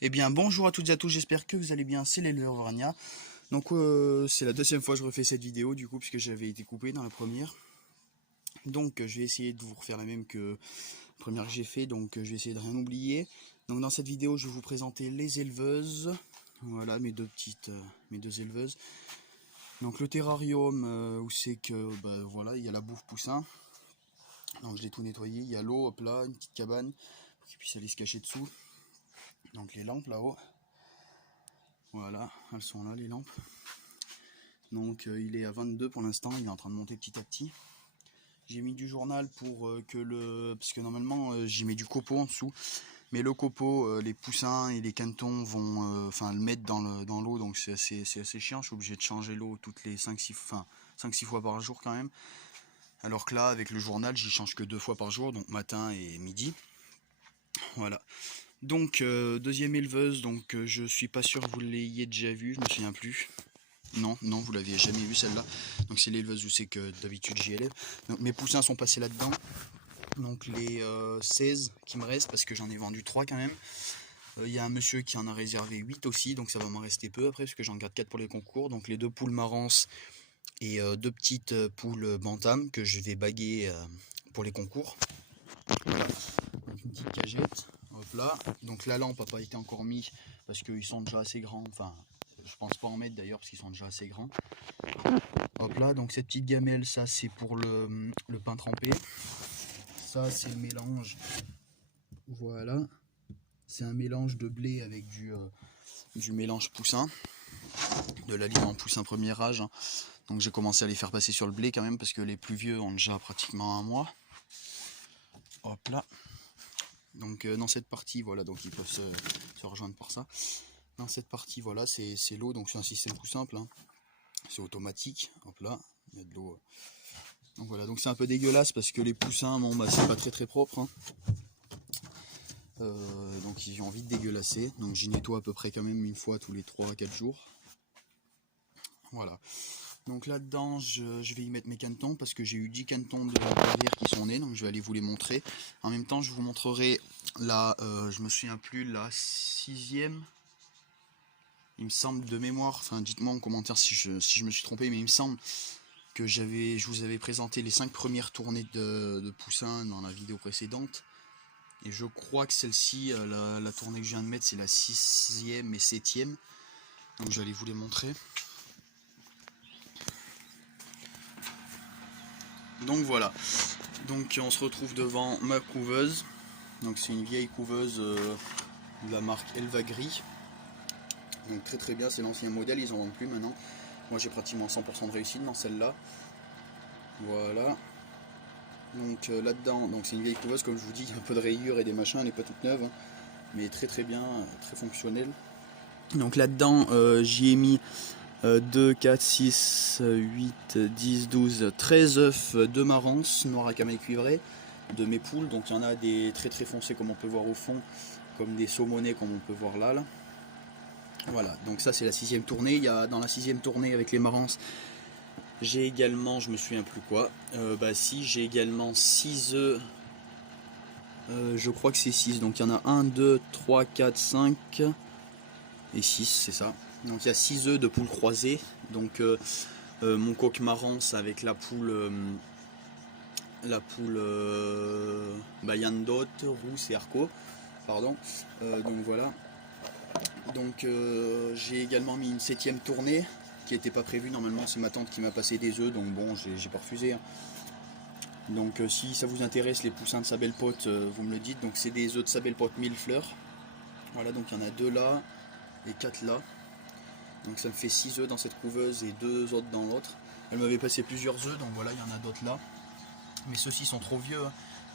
Eh bien, bonjour à toutes et à tous, j'espère que vous allez bien, c'est l'éleveur Varnia. Donc, c'est la deuxième fois que je refais cette vidéo, du coup, puisque j'avais été coupé dans la première. Donc, je vais essayer de vous refaire la même que la première que j'ai fait, donc je vais essayer de rien oublier. Donc, dans cette vidéo, je vais vous présenter les éleveuses. Voilà, mes deux éleveuses. Donc, le terrarium, où c'est que, bah, voilà, il y a la bouffe poussin. Donc, je l'ai tout nettoyé, il y a l'eau, hop là, une petite cabane, pour qu'ils puissent aller se cacher dessous. Donc, les lampes là-haut. Voilà, elles sont là, les lampes. Donc il est à 22 pour l'instant, il est en train de monter petit à petit. J'ai mis du journal pour que le... Parce que normalement j'y mets du copeau en dessous. Mais le copeau, les poussins et les canetons vont le mettre dans l'eau. Donc c'est assez chiant, je suis obligé de changer l'eau toutes les 5-6 fois par jour quand même. Alors que là avec le journal j'y change que 2 fois par jour, donc matin et midi. Voilà. Donc deuxième éleveuse, donc je suis pas sûr que vous l'ayez déjà vue, je me souviens plus. Non, non, vous l'aviez jamais vu celle-là. Donc c'est l'éleveuse où c'est que d'habitude j'y élève. Donc mes poussins sont passés là-dedans. Donc les 16 qui me restent, parce que j'en ai vendu 3 quand même. Il y a un monsieur qui en a réservé 8 aussi, donc ça va m'en rester peu après, parce que j'en garde 4 pour les concours. Donc les deux poules marans et deux petites poules bantam que je vais baguer pour les concours. Voilà. Donc une petite cagette. Hop là. Donc la lampe n'a pas été encore mise, parce qu'ils sont déjà assez grands. Enfin, je pense pas en mettre d'ailleurs, parce qu'ils sont déjà assez grands. Hop là, donc cette petite gamelle, ça c'est pour le pain trempé. Ça c'est le mélange. Voilà. C'est un mélange de blé avec du mélange poussin. De l'aliment poussin premier âge. Donc j'ai commencé à les faire passer sur le blé quand même, parce que les plus vieux ont déjà pratiquement un mois. Hop là. Donc dans cette partie, voilà, donc ils peuvent se rejoindre pour ça. Dans cette partie, voilà, c'est l'eau, donc c'est un système tout simple. C'est automatique. Hop là, il y a de l'eau. Donc voilà, donc c'est un peu dégueulasse parce que les poussins, bon bah c'est pas très propre. Donc ils ont envie de dégueulasser. Donc j'y nettoie à peu près quand même une fois tous les 3 à 4 jours. Voilà. Donc là-dedans, je vais y mettre mes canetons parce que j'ai eu 10 canetons de derrière qui sont nés. Donc je vais aller vous les montrer. En même temps, je vous montrerai la, je me souviens plus, la 6e. Il me semble de mémoire, enfin dites-moi en commentaire si je me suis trompé, mais il me semble que je vous avais présenté les 5 premières tournées de poussins dans la vidéo précédente. Et je crois que celle-ci, la tournée que je viens de mettre, c'est la 6e et 7e. Donc j'allais vous les montrer. Donc voilà. Donc on se retrouve devant ma couveuse. Donc c'est une vieille couveuse de la marque Elvagri. Donc très bien, c'est l'ancien modèle, ils en vendent plus maintenant. Moi j'ai pratiquement 100% de réussite dans celle-là. Voilà. Donc là-dedans, donc c'est une vieille couveuse, comme je vous dis, il y a un peu de rayures et des machins, elle n'est pas toute neuve, mais très bien, très fonctionnelle. Donc là-dedans, j'y ai mis 2, 4, 6, 8, 10, 12, 13 œufs de marance, noir à camel cuivré, de mes poules. Donc il y en a des très foncés comme on peut voir au fond, comme des saumonais comme on peut voir là. Voilà, donc ça c'est la 6e tournée. Il y a dans la 6e tournée avec les marances, j'ai également, je me souviens plus quoi, j'ai également 6 œufs. Je crois que c'est 6, donc il y en a 1, 2, 3, 4, 5 et 6, c'est ça. Donc il y a 6 œufs de poules croisées. Donc mon coq marrance avec la poule Bayandot, Rousse et Arco. Pardon. Donc voilà. Donc j'ai également mis une 7e tournée qui n'était pas prévue. Normalement c'est ma tante qui m'a passé des œufs, donc bon j'ai pas refusé. Donc si ça vous intéresse les poussins de sa belle pote, vous me le dites. Donc c'est des œufs de sa belle pote 1000 fleurs. Voilà, donc il y en a 2 là et 4 là. Donc ça me fait 6 œufs dans cette couveuse et 2 autres dans l'autre. Elle m'avait passé plusieurs œufs, donc voilà, il y en a d'autres là. Mais ceux-ci sont trop vieux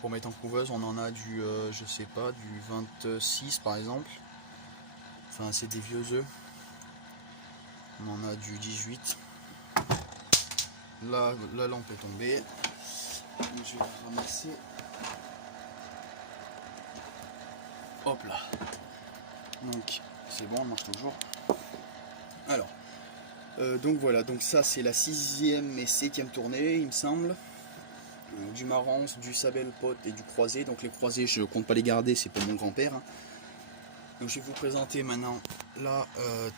pour mettre en couveuse. On en a du, je sais pas, du 26 par exemple. Enfin, c'est des vieux œufs. On en a du 18. Là, la lampe est tombée. Donc, je vais la ramasser. Hop là. Donc, c'est bon, elle marche toujours. Alors, donc voilà, donc ça c'est la 6e et 7e tournée, il me semble. Du marrance, du sabel pote et du croisé. Donc les croisés, je compte pas les garder, c'est pour mon grand-père. Donc je vais vous présenter maintenant la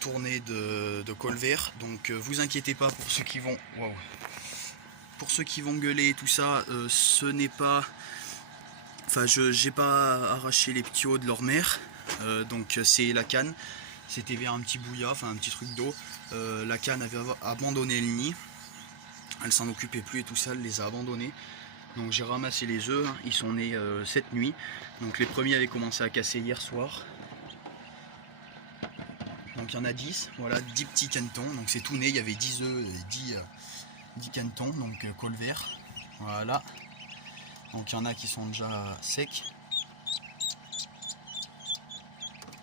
tournée de colvert. Donc vous inquiétez pas pour ceux qui vont, wow, pour ceux qui vont gueuler et tout ça, ce n'est pas, enfin j'ai pas arraché les petits hauts de leur mère. Donc c'est la canne. C'était vers un petit bouillat, enfin un petit truc d'eau. La canne avait abandonné le nid. Elle s'en occupait plus et tout ça, elle les a abandonnés. Donc j'ai ramassé les œufs, hein. Ils sont nés cette nuit. Donc les premiers avaient commencé à casser hier soir. Donc il y en a 10, voilà, 10 petits canetons. Donc c'est tout né, il y avait 10 œufs, 10 canetons, donc colvert. Voilà. Donc il y en a qui sont déjà secs.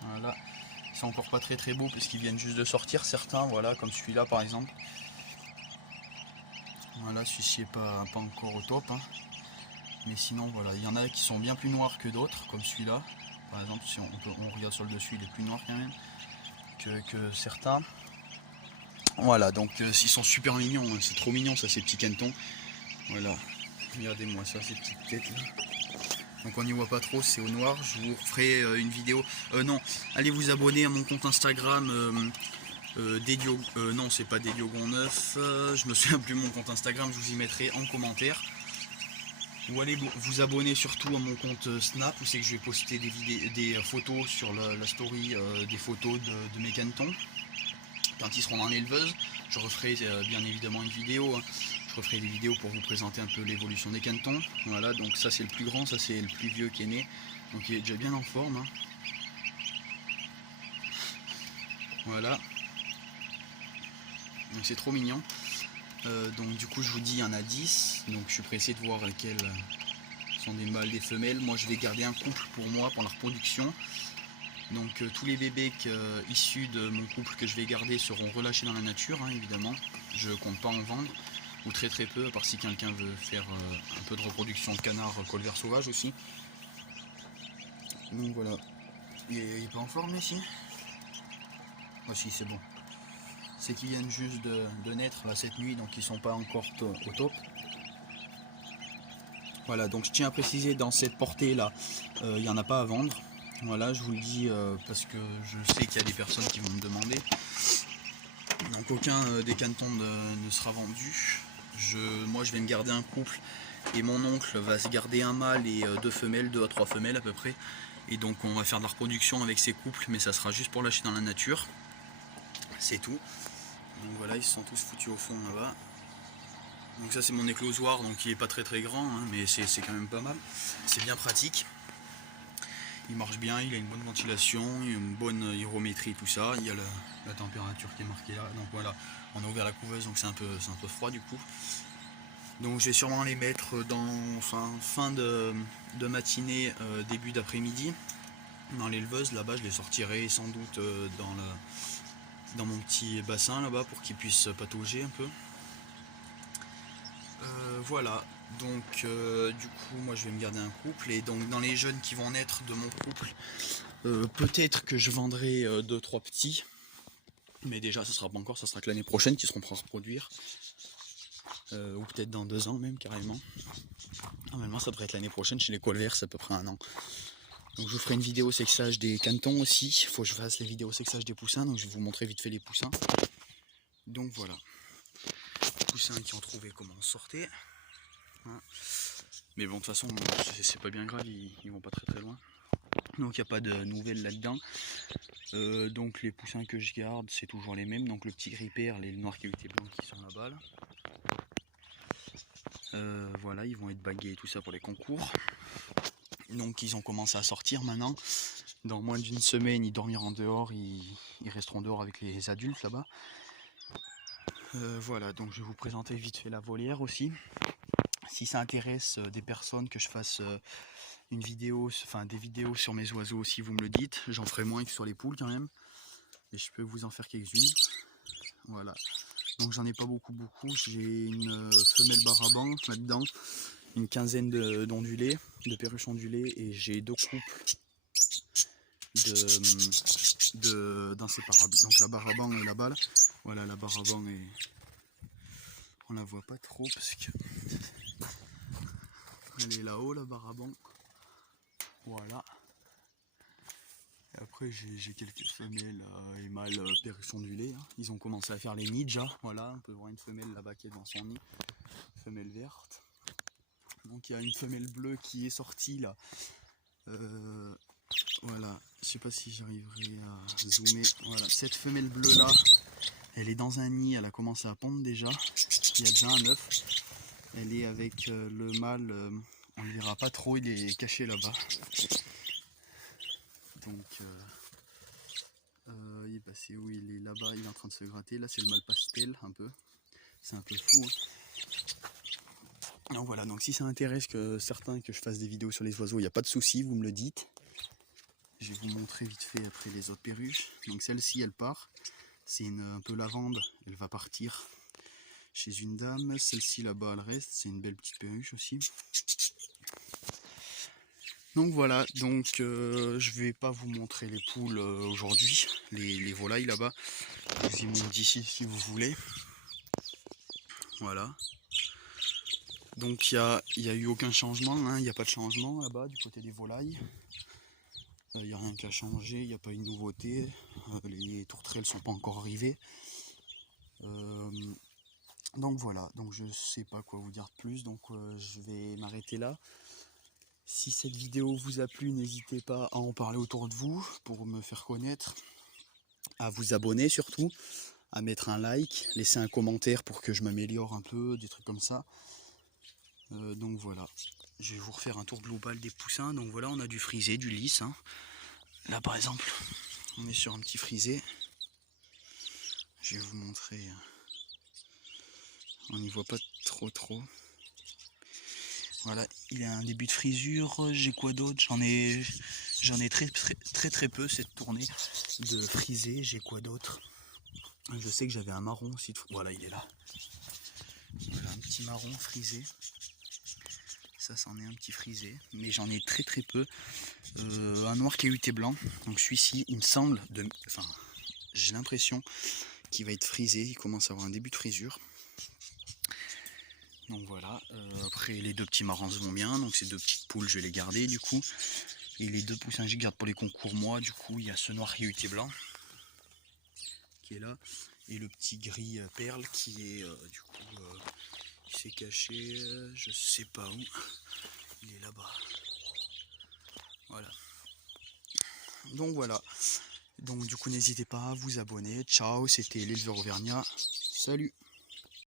Voilà. Ils sont encore pas très beaux parce qu'ils viennent juste de sortir, certains, voilà, comme celui-là par exemple. Voilà, celui-ci n'est pas encore au top, hein. Mais sinon voilà, il y en a qui sont bien plus noirs que d'autres, comme celui-là. Par exemple, si on regarde sur le dessus, il est plus noir quand même que certains. Voilà, donc ils sont super mignons, hein. C'est trop mignon ça, ces petits canetons. Voilà, regardez-moi ça, ces petites têtes là. Donc on n'y voit pas trop, c'est au noir. Je vous ferai une vidéo. Non, allez vous abonner à mon compte Instagram. Non, c'est pas Dédiogon 9. Je me souviens plus de mon compte Instagram, je vous y mettrai en commentaire. Ou allez vous abonner surtout à mon compte Snap, où c'est que je vais poster des photos sur la story, des photos de mes canetons. Quand ils seront dans l'éleveuse, je referai bien évidemment une vidéo, hein. Je referai des vidéos pour vous présenter un peu l'évolution des canetons. Voilà, donc ça c'est le plus grand, ça c'est le plus vieux qui est né. Donc il est déjà bien en forme, hein. Voilà. Donc c'est trop mignon. Donc du coup je vous dis il y en a 10. Donc je suis pressé de voir lesquels sont des mâles, des femelles. Moi je vais garder un couple pour moi, pour la reproduction. Donc tous les bébés issus de mon couple que je vais garder seront relâchés dans la nature, hein, évidemment. Je compte pas en vendre, ou très peu, à part si quelqu'un veut faire un peu de reproduction de canard colvert sauvage aussi. Donc voilà. Il est pas en forme ici? Oh si, c'est bon. C'est qu'ils viennent juste de naître là, cette nuit, donc ils sont pas encore au top. Voilà, donc je tiens à préciser, dans cette portée là, il n'y en a pas à vendre. Voilà, je vous le dis parce que je sais qu'il y a des personnes qui vont me demander. Donc aucun des canetons ne sera vendu. Moi je vais me garder un couple et mon oncle va se garder un mâle et deux femelles, 2 à 3 femelles à peu près. Et donc on va faire de la reproduction avec ces couples, mais ça sera juste pour lâcher dans la nature. C'est tout. Donc voilà, ils se sont tous foutus au fond là-bas. Donc ça c'est mon éclosoir, donc il est pas très grand, hein, mais c'est quand même pas mal. C'est bien pratique. Il marche bien, il a une bonne ventilation, une bonne hygrométrie, tout ça. Il y a la température qui est marquée là. Donc voilà, on a ouvert la couveuse, donc c'est un peu froid du coup. Donc je vais sûrement les mettre dans fin de matinée, début d'après-midi, dans l'éleveuse. Là-bas, je les sortirai sans doute dans mon petit bassin là-bas pour qu'ils puissent patauger un peu. Voilà, donc du coup moi je vais me garder un couple, et donc dans les jeunes qui vont naître de mon couple, peut-être que je vendrai 2-3 petits, mais déjà ça sera pas encore, ça sera que l'année prochaine qu'ils seront prêts à reproduire, ou peut-être dans 2 ans même carrément. Normalement ça devrait être l'année prochaine, chez les colverts c'est à peu près 1 an. Donc je vous ferai une vidéo sexage des canetons aussi, il faut que je fasse les vidéos sexage des poussins, donc je vais vous montrer vite fait les poussins. Donc voilà, les poussins qui ont trouvé comment on sortait. Hein. Mais bon, de toute façon, c'est pas bien grave, ils vont pas très loin. Donc il n'y a pas de nouvelles là-dedans. Donc les poussins que je garde, c'est toujours les mêmes. Donc le petit gris-père, les noirs cahutés blancs qui sont là-bas. Voilà, ils vont être bagués et tout ça pour les concours. Donc ils ont commencé à sortir maintenant. Dans moins d'une semaine, ils dormiront dehors, ils resteront dehors avec les adultes là-bas. Voilà, donc je vais vous présenter vite fait la volière aussi. Si ça intéresse des personnes que je fasse une vidéo, des vidéos sur mes oiseaux aussi, vous me le dites. J'en ferai moins que sur les poules quand même. Et je peux vous en faire quelques-unes. Voilà. Donc j'en ai pas beaucoup. J'ai une femelle baraban là-dedans, une quinzaine d'ondulés, de perruches ondulées, et j'ai 2 couples d'inséparables. Donc la baraban est là-bas. Voilà, la baraban est... On la voit pas trop parce que... Elle est là-haut, la baraban. Voilà. Et après après j'ai quelques femelles et mâles perruches ondulés, hein. Ils ont commencé à faire les nids déjà. Voilà, on peut voir une femelle là-bas qui est dans son nid, femelle verte. Donc il y a une femelle bleue qui est sortie là. Voilà, je sais pas si j'arriverai à zoomer. Voilà, cette femelle bleue là, elle est dans un nid, elle a commencé à pondre déjà. Il y a déjà un œuf. Elle est avec le mâle, on ne le verra pas trop, il est caché là-bas. Donc il est passé où? Il est là-bas, il est en train de se gratter. Là c'est le mâle pastel un peu. C'est un peu fou, hein. Donc voilà, donc si ça intéresse certains que je fasse des vidéos sur les oiseaux, il n'y a pas de souci, vous me le dites. Je vais vous montrer vite fait après les autres perruches. Donc celle-ci elle part, c'est un peu lavande, elle va partir chez une dame. Celle-ci là-bas elle reste, c'est une belle petite perruche aussi. Donc voilà, donc je vais pas vous montrer les poules aujourd'hui, les volailles là-bas. Vous y montre d'ici si vous voulez. Voilà. Donc il n'y a eu aucun changement, hein. Il n'y a pas de changement là-bas du côté des volailles. Il n'y a rien qu'à changer, il n'y a pas une nouveauté. Les tourterelles ne sont pas encore arrivées. Donc voilà, donc je sais pas quoi vous dire de plus, donc je vais m'arrêter là. Si cette vidéo vous a plu, n'hésitez pas à en parler autour de vous pour me faire connaître, à vous abonner surtout, à mettre un like, laisser un commentaire pour que je m'améliore un peu, des trucs comme ça. Donc voilà, je vais vous refaire un tour global des poussins. Donc voilà, on a du frisé, du lisse, hein. Là par exemple, on est sur un petit frisé. Je vais vous montrer. On n'y voit pas trop. Voilà, il a un début de frisure. J'ai quoi d'autre? J'en ai très peu cette tournée de frisé. J'ai quoi d'autre? Je sais que j'avais un marron aussi. Voilà, il est là. Voilà, un petit marron frisé. Ça, c'en est un petit frisé. Mais j'en ai très peu. Un noir caillouté blanc. Donc celui-ci, il me semble, enfin, j'ai l'impression qu'il va être frisé. Il commence à avoir un début de frisure. Donc voilà, après les deux petits marrons vont bien, donc ces deux petites poules je vais les garder du coup. Et les deux poussins je garde pour les concours moi, du coup il y a ce noir caillouté blanc qui est là. Et le petit gris perle qui est du coup, il s'est caché, je sais pas où, il est là-bas. Voilà. Donc voilà, donc du coup n'hésitez pas à vous abonner. Ciao, c'était l'éleveur Auvergnat, salut.